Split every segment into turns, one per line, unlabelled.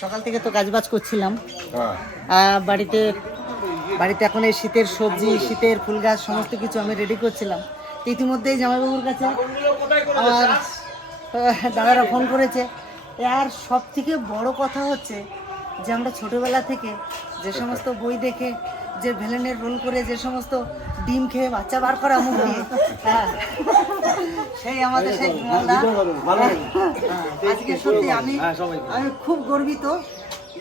সকাল থেকে তো কাজবাজ করছিলাম।
হ্যাঁ।
বাড়িতে বাড়িতে এখন এই শীতের সবজি শীতের ফুল গাছ সমস্ত কিছু আমি রেডি করছিলাম। ইতিমধ্যেই জামাইবাবুর কাছে আমার আহ, দাদারা ফোন করেছে। আর সব থেকে বড় কথা হচ্ছে যে আমরা ছোটবেলা থেকে যে সমস্ত বই দেখে যে ভেলেনের রোল করে যে সমস্ত ডিম খেয়ে বাচ্চা বার করা মুখ দিয়ে হ্যাঁ। সেই আমাদের সেই বিমলদা আজকে সত্যি আমি আমি খুব গর্বিত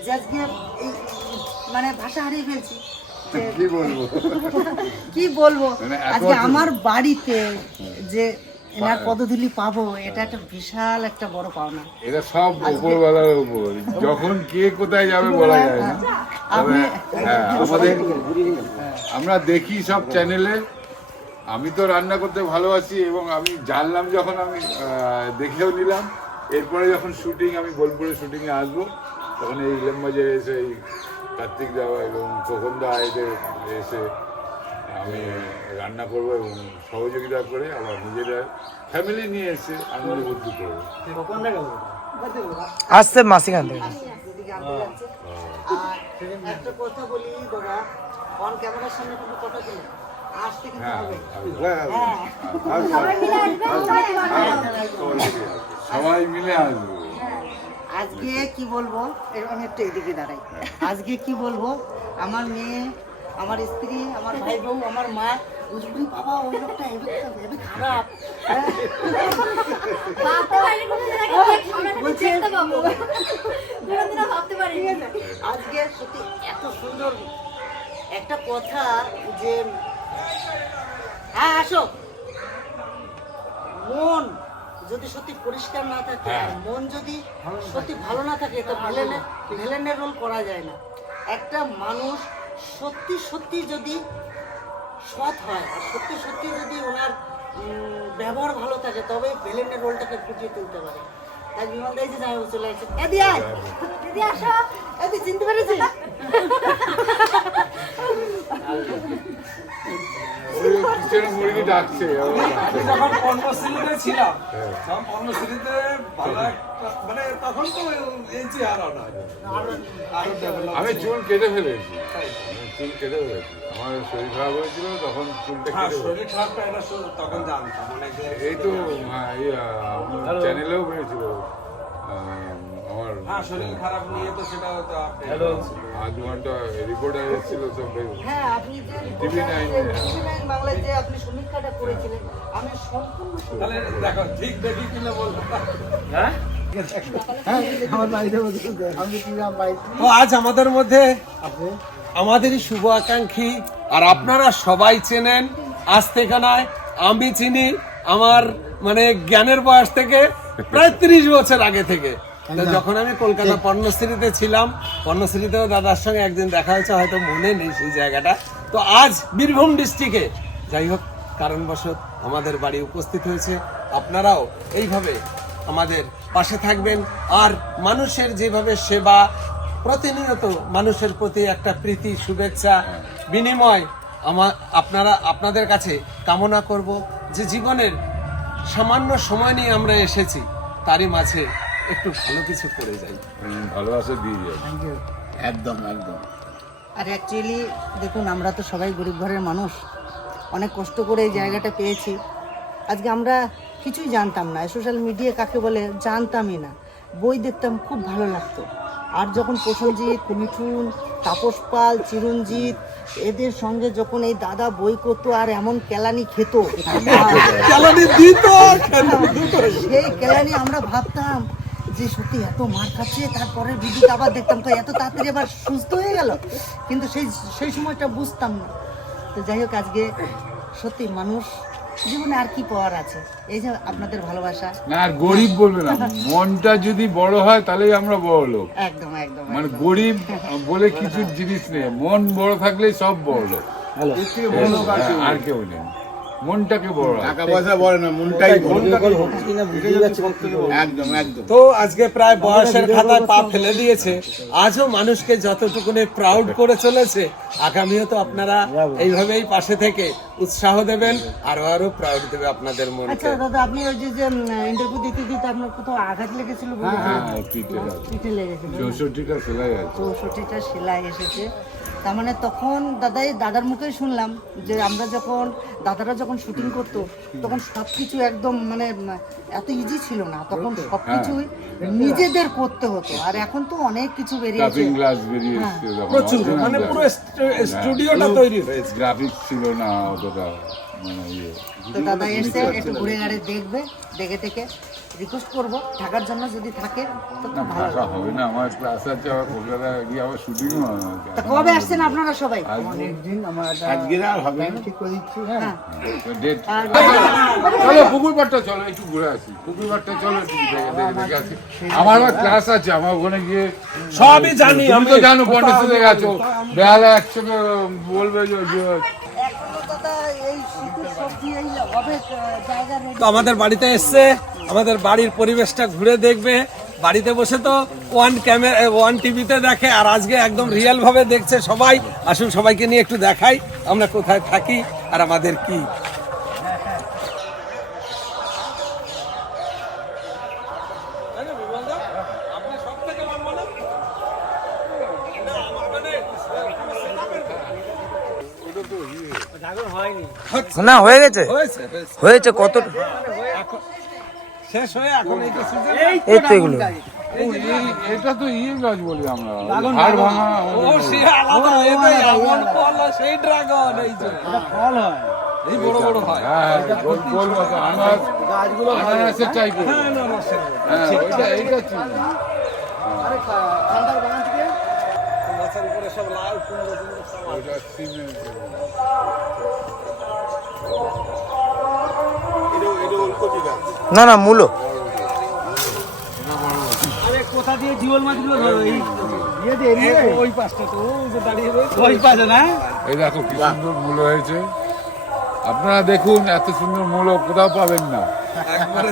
যে আজকে এই মানে ভাষা হারিয়ে ফেলছি।
কি বলব?
কি বলব?
মানে
আজকে আমার বাড়িতে যে এনার পদধূলি পাবো এটা একটা বিশাল একটা বড় পাওনা।
এটা সব উপরবেলার উপর। যখন কে কোথায় যাবে বলা যায় না। তবে হ্যাঁ আমাদের আমরা দেখি সব চ্যানেলে আমি তো রান্না করতে ভালোবাসি এবং আমি জানলাম যখন আমি দেখেও নিলাম। এরপরে যখন শুটিং আমি বোলপুরে শুটিংয়ে আসব তখন এই ইলেমবাজারে এসে এই কার্তিক দেওয়া এবং খোকনদা এদের এসে আমি রান্না করব এবং সহযোগিতা করে আবার নিজেরা ফ্যামিলি নিয়ে এসে আনন্দ বুদ্ধি করব।
আসছে মাসিখান থেকে
একটা কথা বলি অন ক্যামেরার সামনে কথা ছিল আসতে কিন্তু
হ্যাঁ
হবে।
সবাই মিলে আসব
আজকে কি বলব? আমি একটু এদিকে দাঁড়াই। আজকে কি বলব? আমার মেয়ে আমার স্ত্রী আমার ভাই বউ আমার মা বুঝলি? বাবা ওই লোকটা হেবি হেবি খারাপ। হ্যাঁ? আজকে সত্যি এত সুন্দর একটা কথা যে হ্যাঁ আসো। মন যদি সত্যি পরিষ্কার না থাকে আর মন যদি সত্যি ভালো না থাকে তো ভিলেনের ভিলেনের রোল করা যায় না। একটা মানুষ সত্যি সত্যি যদি সৎ হয় আর সত্যি সত্যি যদি ওনার ব্যবহার ভালো থাকে তবে ভিলেনের রোলটাকে ফুটিয়ে তুলতে পারে। তাই বিমল দাই যে যাই চলে আসছে এদি আয়। এদি আসো। এদি চিনতে পেরেছিস?
যখন কর্মশ্রীতে ছিলাম তখন কর্মশ্রীতে ভালো মানে তখন তো এই আরও
আমি চুল কেটে ফেলেছি। চুল কেটে ফেলেছি। আমার শরীর খারাপ হয়েছিল তখন চুলটা
হ্যাঁ
কেটে
শরীর শো- তখন জানতাম
এই তো হ্যাঁ, চ্যানেলেও বেরিয়েছিল আমার
হ্যাঁ শরীর খারাপ নিয়ে তো সেটা তো আপনি
আধ ঘণ্টা রিপোর্টার এসেছিল সব
হ্যাঁ আপনি যে
হ্যাঁ।
বাংলায় যে আপনি সমীক্ষাটা করেছিলেন আমি সম্পূর্ণ
তাহলে দেখো ঠিক দেখি কিনা বলব তো আজ আমাদের মধ্যে আমাদেরই শুভ আকাঙ্ক্ষী আর আপনারা সবাই চেনেন আজ থেকে নয় আমি চিনি আমার মানে জ্ঞানের বয়স থেকে প্রায় ত্রিশ বছর আগে থেকে। যখন আমি কলকাতা পর্ণশ্রীতে ছিলাম পর্ণশ্রীতেও দাদার সঙ্গে একদিন দেখা হয়েছে হয়তো মনে নেই সেই জায়গাটা। তো আজ বীরভূম ডিস্ট্রিক্টে যাই হোক কারণবশত আমাদের বাড়ি উপস্থিত হয়েছে। আপনারাও এইভাবে আমাদের পাশে থাকবেন। আর মানুষের যেভাবে সেবা প্রতিনিয়ত মানুষের প্রতি একটা প্রীতি শুভেচ্ছা বিনিময় আমার আপনারা আপনাদের কাছে কামনা করব যে জীবনের সামান্য সময় নিয়ে আমরা এসেছি তারই মাঝে একটু ভালো কিছু করে যাই।
ভালোবাসা দিয়ে
একদম একদম।
আর অ্যাকচুয়ালি দেখুন আমরা তো সবাই গরিব ঘরের মানুষ। অনেক কষ্ট করে এই জায়গাটা পেয়েছি। আজকে আমরা কিছুই জানতাম না। সোশ্যাল মিডিয়া কাকে বলে জানতামই না। বই দেখতাম খুব ভালো লাগতো। আর যখন প্রসেনজিৎ মিঠুন তাপস পাল চিরঞ্জিত এদের সঙ্গে যখন এই দাদা বই করতো আর এমন কেলানি খেত সেই কেলানি আমরা ভাবতাম যে সত্যি এত মার খাচ্ছে তারপরে ভিডিওটা আবার দেখতাম তো এত তাড়াতাড়ি আবার সুস্থ হয়ে গেল। কিন্তু সেই সেই সময়টা বুঝতাম না। তো যাই হোক আজকে সত্যি মানুষ জীবনে আর কি পাওয়ার আছে। এই যে আপনাদের ভালোবাসা।
না আর গরিব বলবে না। মনটা যদি বড় হয় তাহলেই আমরা বড় লোক।
একদম একদম
মানে গরিব বলে কিছু জিনিস নেই। মন বড় থাকলেই সব বড় লোক।
আর কেউ
নেই। মনটাকে বড়
টাকা পয়সা বলে না মনটাই একদম একদম।
তো আজকে প্রায় বয়সের খাতায় পা ফেলে দিয়েছে। আজও মানুষকে যতটুকুনি প্রাউড করে চলেছে আগামীও তো আপনারা এইভাবেই পাশে থেকে উৎসাহ দেবেন আরও আরও প্রাউড দেবে আপনাদের মনকে।
আচ্ছা দাদা আপনি ওই যে ইন্টারভিউ দিতে দিতে আপনার কোথাও আঘাত লেগেছিল
হ্যাঁ পিঠে
লেগেছিল।
চৌষট্টিটা সেলাই আছে।
চৌষট্টিটা সেলাই এসেছে। তার মানে তখন দাদাই দাদার মুখেই শুনলাম যে আমরা যখন দাদারা যখন শুটিং করতো তখন সব কিছু একদম মানে এত ইজি ছিল না। তখন সব কিছুই নিজেদের করতে হতো। আর এখন তো অনেক কিছু বেরিয়েছে।
এসছে
প্রচুর মানে পুরো স্টুডিওটা তৈরি হয়েছে।
গ্রাফিক্স ছিল না অতটা।
তো দাদা এসে একটু ঘুরে গাড়ি দেখবে দেখে থেকে রিকোয়েস্ট করব। থাকার জন্য যদি থাকে তো খুব ভালো
হবে না আমার ক্লাস আছে আবার কলকাতা গিয়ে আবার শুটিংও
তা কবে আসছেন আপনারা সবাই?
আজকে আর হবে না।
হ্যাঁ।
ডেট চলো পুকুর পাড়টা চলো একটু ঘুরে আসি। পুকুর পাড়টা চলো একটু দেখে দেখে দেখে আসি। আমার আবার ক্লাস আছে আমার ওখানে গিয়ে
সবই জানি আমি
তো জানো পন্ডিচেরি গেছো বেহালা একসঙ্গে বলবে যে যে
এখনও দাদা এই শীতের সবজি এই হবে জায়গা
তো আমাদের বাড়িতে এসছে। আমাদের বাড়ির পরিবেশটা ঘুরে দেখবে। বাড়িতে বসে তো ওয়ান ক্যামেরা ওয়ান টিভিতে দেখে, আর আজকে একদম রিয়েল ভাবে দেখছে সবাই। আসুন সবাইকে নিয়ে একটু দেখাই, আমরা কোথায় থাকি আর আমাদের কি।
না হয়ে গেছে।
হয়েছে
কত
শেষ হয়ে এখন এই
তো এগুলো।
এটা তো ইয়ে গাছ বলি আমরা। হাড় ভাঙা
ও সে আলাদা এটাই এমন ফল সেই ড্রাগন এই যে। এই বড় বড় হয়।
হ্যাঁ গোল গোল মতো আনারস আনারসের টাইপের
হ্যাঁ,
ঠান্ডার বাগান থেকে
মাছের উপরে সব লাল কুমড়ো সব।
ওইটা
না না মূলো।
এই ওই পাশটা তো ওই যে দাঁড়িয়ে রয়েছে।
এই দেখো কি সুন্দর মূল্য হয়েছে। আপনারা দেখুন এত সুন্দর মূল্য কোথাও পাবেন না। মানে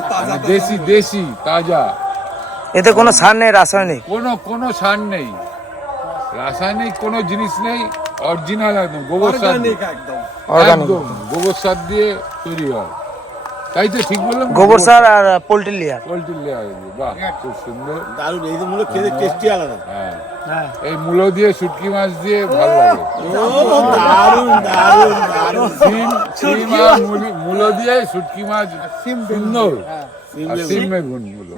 দেশি দেশি তাজা।
এতে কোনো সার নেই রাসায়নিক।
কোনো কোনো সার নেই। রাসায়নিক কোনো জিনিস নেই অরিজিনাল একদম গোবর সার
একদম।
গোবর সার দিয়ে তৈরি হয়। তাই তো ঠিক বললাম?
গোবর সার আর পোলট্রি লেয়ার।
পোল্ট্রি লেয়ার বাহ খুব সুন্দর।
দারুণ এই যে খেতে টেস্টি আলাদা।
হ্যাঁ। এই মূলো দিয়ে শুটকি মাছ দিয়ে ভালো লাগে।
দারুণ দারুণ দারুণ।
সিম সিম আর মূলো দিয়ে শুটকি মাছ সুন্দর। সিম বেগুনগুলো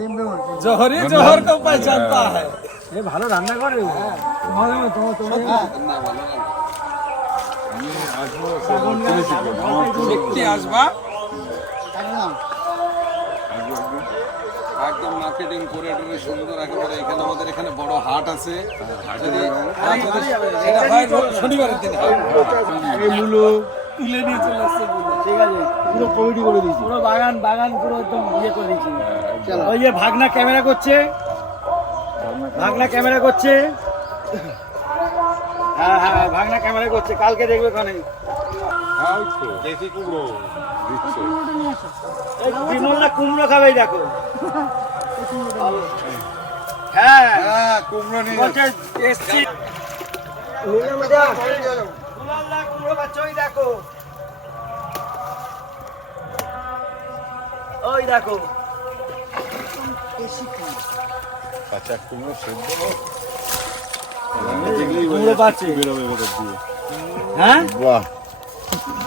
জহরি জহর কো পহচানতা হ্যায়
আসব
আসবা
একদম
আসব? একদিন।
একদম মার্কেটিং করে টরে সুন্দর একেবারে এখানে আমাদের এখানে বড় হাট আছে। হয় শনিবারের দিন হয় তুলে নিয়ে চলে আসছে।
পুরো কমিটি করে দিয়েছি।
পুরো বাগান বাগান পুরো একদম ইয়ে করে দিয়েছি। ওই যে ভাগনা ক্যামেরা করছে। ভাগনা ক্যামেরা করছে। হ্যাঁ হ্যাঁ ভাগনা ক্যামেরা করছে। কালকে দেখবে। এই বিমলদা কুমড়ো খাবে দেখো। হ্যাঁ।
হ্যাঁ, কুমড়ো নিয়ে
এসছি। কুমড়ো পাচ্ছে ওই দেখো। ওই দেখো।
কাঁচা কুমড়ো সেদ্ধ
কুমড়ো পাচ্ছে
বেরোবে ভেতর দিয়ে
হ্যাঁ?
বাহ।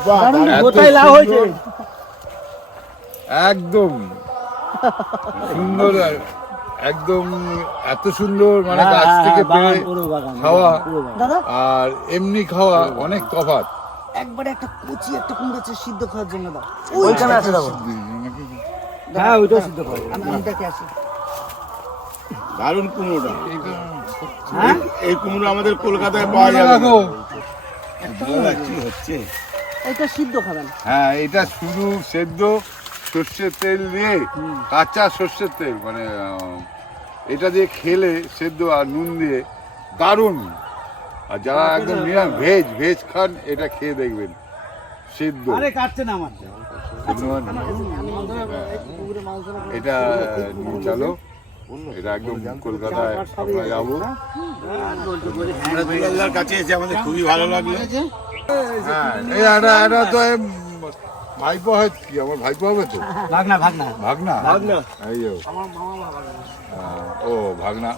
বাহ
এত
কোথায় লাভ হয়েছে।
একদম। সুন্দর একদম এত সুন্দর মানে
হ্যাঁ,
গাছ
হ্যাঁ,
থেকে পেরে খাওয়া। আর এমনি খাওয়া অনেক তফাৎ।
একবারে একটা কুচি একটা কুমড়ো আছে সিদ্ধ খাওয়ার জন্য দাও।
ওইখানে আছে দেখো
হ্যাঁ ওইটা সিদ্ধ করে
আমি আমি দেখে আসি।
দারুণ কুমড়োটা। এই কুমড়ো আমাদের কলকাতায় পাওয়া যাবে। হচ্ছে?
এটা সিদ্ধ খাবেন।
হ্যাঁ এটা শুধু সেদ্ধ সর্ষের তেল দিয়ে কাঁচা সর্ষের তেল মানে এটা দিয়ে খেলে সেদ্ধ আর নুন দিয়ে দারুণ। আর যারা একদম নিরাম ভেজ ভেজ খান এটা খেয়ে দেখবেন। সিদ্ধ।
আরে কাটছে না আমার।
এটা চলো। এটা একদম কলকাতায় আমরা যাব।
দুলালদার কাছে এসে আমাদের খুবই ভালো লাগল।
হ্যাঁ এটা এটা তো ভাইপো হয় কি আমার ভাইপো হবে তো?
ভাগনা ভাগনা।
ভাগনা? ভাগনা। এই যো হ্যাঁ, ও ভাগনা।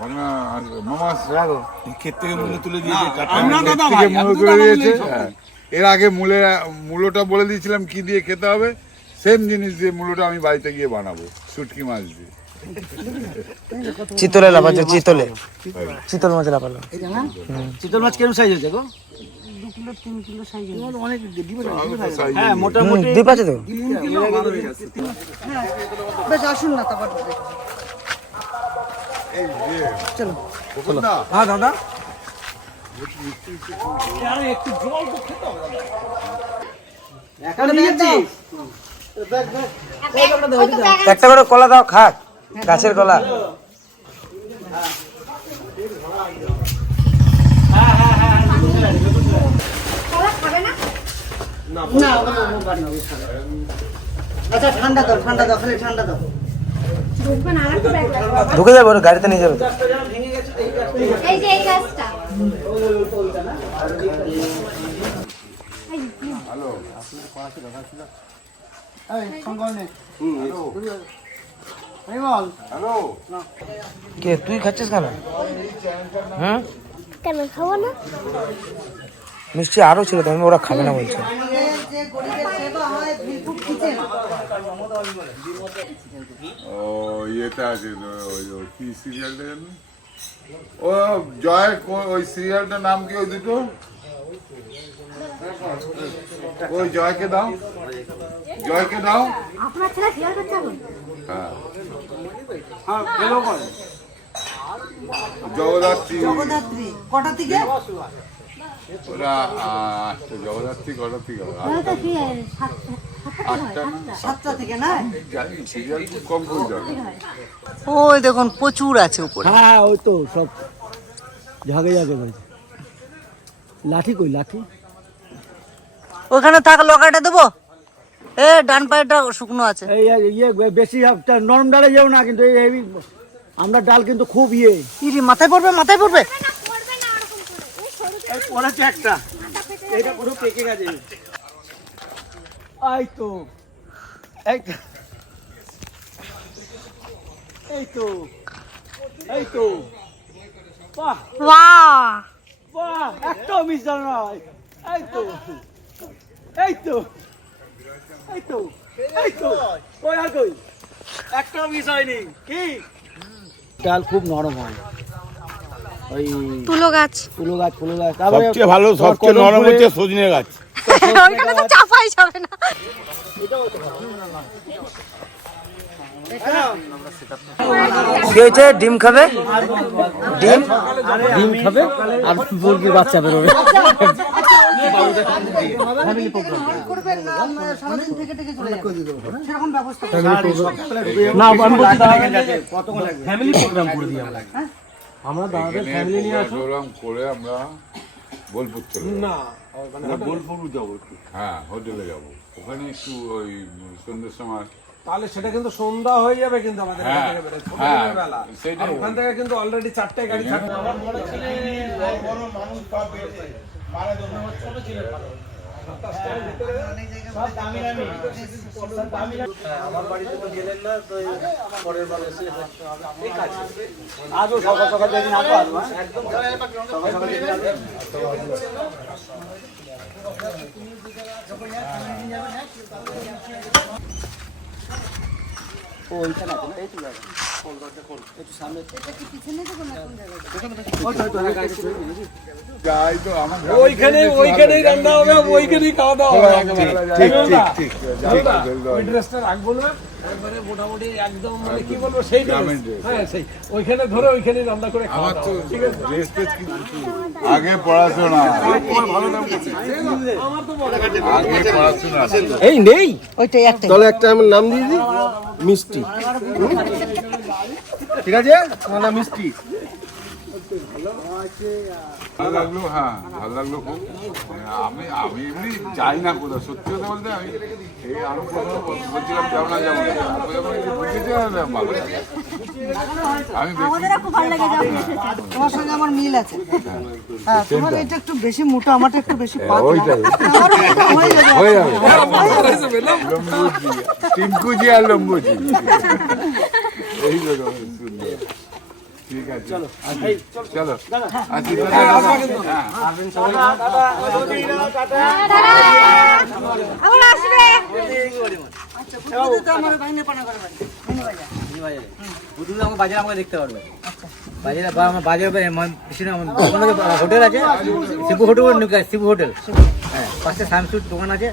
ভাগনা আর মামা? রাখো
ক্ষেত থেকে মূল্য তুলে দিয়েছে
থেকে
দাদা
দিয়েছে। হ্যাঁ। এর আগে মূলে মূলোটা বলে দিয়েছিলাম কি দিয়ে খেতে হবে? সেম জিনিস দিয়ে মূলোটা আমি বাড়িতে গিয়ে বানাবো শুটকি মাছ দিয়ে।
চিতলে লাফাচ্ছে চিতলে। চিতল মাছ লাফালো।
চিতল মাছ কেমন সাইজ হয়েছে গো?
দু কিলো তিন কিলো সাইজ
অনেক ডিমের
আমি তো size
হ্যাঁ
এ দিই।
মোটামুটি
দ্বীপ আছে তো
বেশ আসুন না তারপর চলো।
হ্যাঁ দাদা। একটু জল তো খেতে হবে দাদা।
একটা করে কলা দাও খাক। গাছের কলা।
আচ্ছা ঠান্ডা দাও ঠান্ডা দাও খালি ঠান্ডা দাও
ঢুকে যাবে গাড়িতে নিয়ে যাবে তো।
এই যে এই
কে তুই খাচ্ছিস কেন? হুম
কেন খাব না?
মিষ্টি আরও ছিল তো আমি ওরা খাবে না বলছে।
হয়
ও ইয়েটা আছে কি সিরিয়ালটা জানি ও জয় ওই সিরিয়ালটার নাম কি ওই দুটো? ওই জয়কে দাও। জয়কে দাও।
আপনার ছেলে ফিয়ার করতে হবে
হ্যাঁ।
হ্যাঁ করে
জগদ্ধাত্রী।
জগদ্ধাত্রী। কটা থেকে?
ওরা আটটা জগদ্ধাত্রী কটা থেকে?
ওই দেখুন প্রচুর আছে উপরে।
হ্যাঁ ওই তো সব ঝাগে ঝাগে বলছে লাঠি কই লাঠি?
ওখানে থাক লকাটা দেবো? এ ডান পায়েটা শুকনো আছে।
এই ইয়ে বেশি নরম ডালে যেও না কিন্তু এই আমরা ডাল কিন্তু খুব ইয়ে।
ইরি মাথায় পড়বে মাথায় পড়বে?
পড়েছে একটা। এটা পুরো পেকে গেছে। এই তো এই তো এই তো বাহ
বাহ।
একটাও মিস জানো এই তো এই তো। এই তো এই তো কই আর কই একটাও মিস হয়নি কি ডাল খুব নরম হয় ওই
তুলো গাছ
ফুলো গাছ ফুলো গাছ
সবচেয়ে ভালো সবচেয়ে নরম হচ্ছে সজনে গাছ
ওইখানে তো চাপাই যাবে না
কি হয়েছে ডিম খাবে ডিম
ডিম খাবে আর মুরগির বাচ্চা বেরোবে
করবেন না আপনারা সারাদিন থেকে থেকে চলে যাবেন সেরকম ব্যবস্থা
না আমি বলছি দাঁড়াতে কতক্ষণ লাগবে ফ্যামিলি প্রোগ্রাম করে দিই আমরা। আমরা দাদাদের ফ্যামিলি নিয়ে আসব
করে আমরা বোলপুর চলে
না
বোলপুর যাব
হ্যাঁ হোটেলে যাব। ওখানে একটু ওই সন্ধ্যের সময়
তাহলে সেটা কিন্তু সন্ধ্যা হয়ে যাবে কিন্তু আমাদের
হ্যাঁ, হ্যাঁ,
বেলা ওখান থেকে কিন্তু অলরেডি চারটে গাড়ি থাকবে
সকাল যেদিন আসব আসব বাড়িতে তো সকাল যেদিন আসব। আছে না? তো পরের একটু এসে ওই তো, সকাল সকাল ওই আসব চলে গেছি।
সকাল তো আমার
ওইখানে ওইখানেই রান্না হবে ওইখানেই খাওয়া দাওয়া হবে
ঠিক ঠিক ঠিক
জানো না?
যাই তো,
ওই ড্রেসটা রাখব না একবারে মোটামুটি একদম মানে কি বলব সেই হ্যাঁ সেই ওইখানে ধরে ওইখানেই রান্না করে খাওয়া
আমার
ঠিক আছে
ড্রেস আগে পড়াশোনা
আমার তো
আগে পড়াশোনা
এই নেই
ওইটাই একটাই
তাহলে একটা আমি নাম দিয়ে দিই মিষ্টি। ঠিক আছে? তোমার মিষ্টি।
ভালো লাগল হ্যাঁ ভালো লাগল খুব। মানে আমি আমি এমনি যাই না কোথাও সত্যি কথা বলতে আমি এই আমি প্রথমে বলছিলাম যাব না যাব বেশি
তোমার সঙ্গে আমার মিল আছে। হ্যাঁ তোমার এটা একটু বেশি মোটা আমারটা একটু বেশি হয়ে যাবে।
হয়ে টিঙ্কুজি আর লম্বুজি এই সুন্দর। ঠিক আছে চলো চলো আচ্ছা হ্যাঁ
আবার আসবে
দেখতে পারবে বাজারে বা আমার বাজারে হোটেল আছে শিবু হোটেল শিবু হোটেল হ্যাঁ পাশে সামসুর দোকান আছে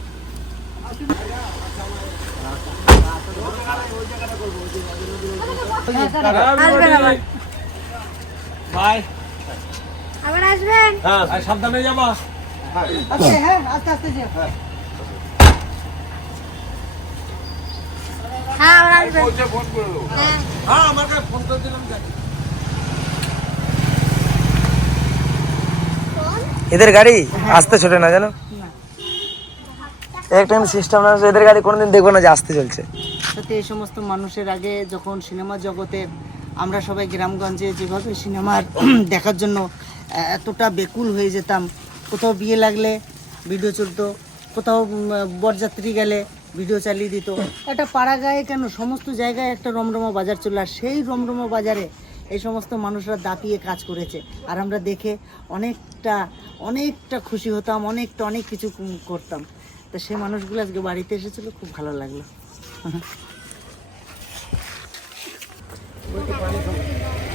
আসবেন আবার
বাই
আবার আসবেন?
হ্যাঁ। সাবধানে যাবা।
আচ্ছা হ্যাঁ আস্তে আস্তে যে
হ্যাঁ। আবার আসবেন।
ফোন করে দেবো।
হ্যাঁ।
হ্যাঁ আমাকে ফোন করে দিলাম দেখ
এদের গাড়ি? আসতে ছোটে না জানো? একটা সিস্টেম না এদের গাড়ি কোনোদিন দেখব না যে আসতে চলছে।
এই সমস্ত মানুষের আগে যখন সিনেমা জগতে আমরা সবাই গ্রামগঞ্জে যেভাবে সিনেমার দেখার জন্য এতটা বেকুল হয়ে যেতাম, কোথাও বিয়ে লাগলে ভিডিও চলতো, কোথাও বরযাত্রী গেলে ভিডিও চালিয়ে দিত। একটা পাড়া গায়ে কেন সমস্ত জায়গায় একটা রমরমা বাজার চলে আর সেই রমরমা বাজারে এই সমস্ত মানুষরা দাপিয়ে কাজ করেছে। আর আমরা দেখে অনেকটা অনেকটা খুশি হতাম, অনেকটা, অনেক কিছু করতাম। তো সেই মানুষগুলো আজকে বাড়িতে এসেছিল, খুব ভালো লাগল। сколько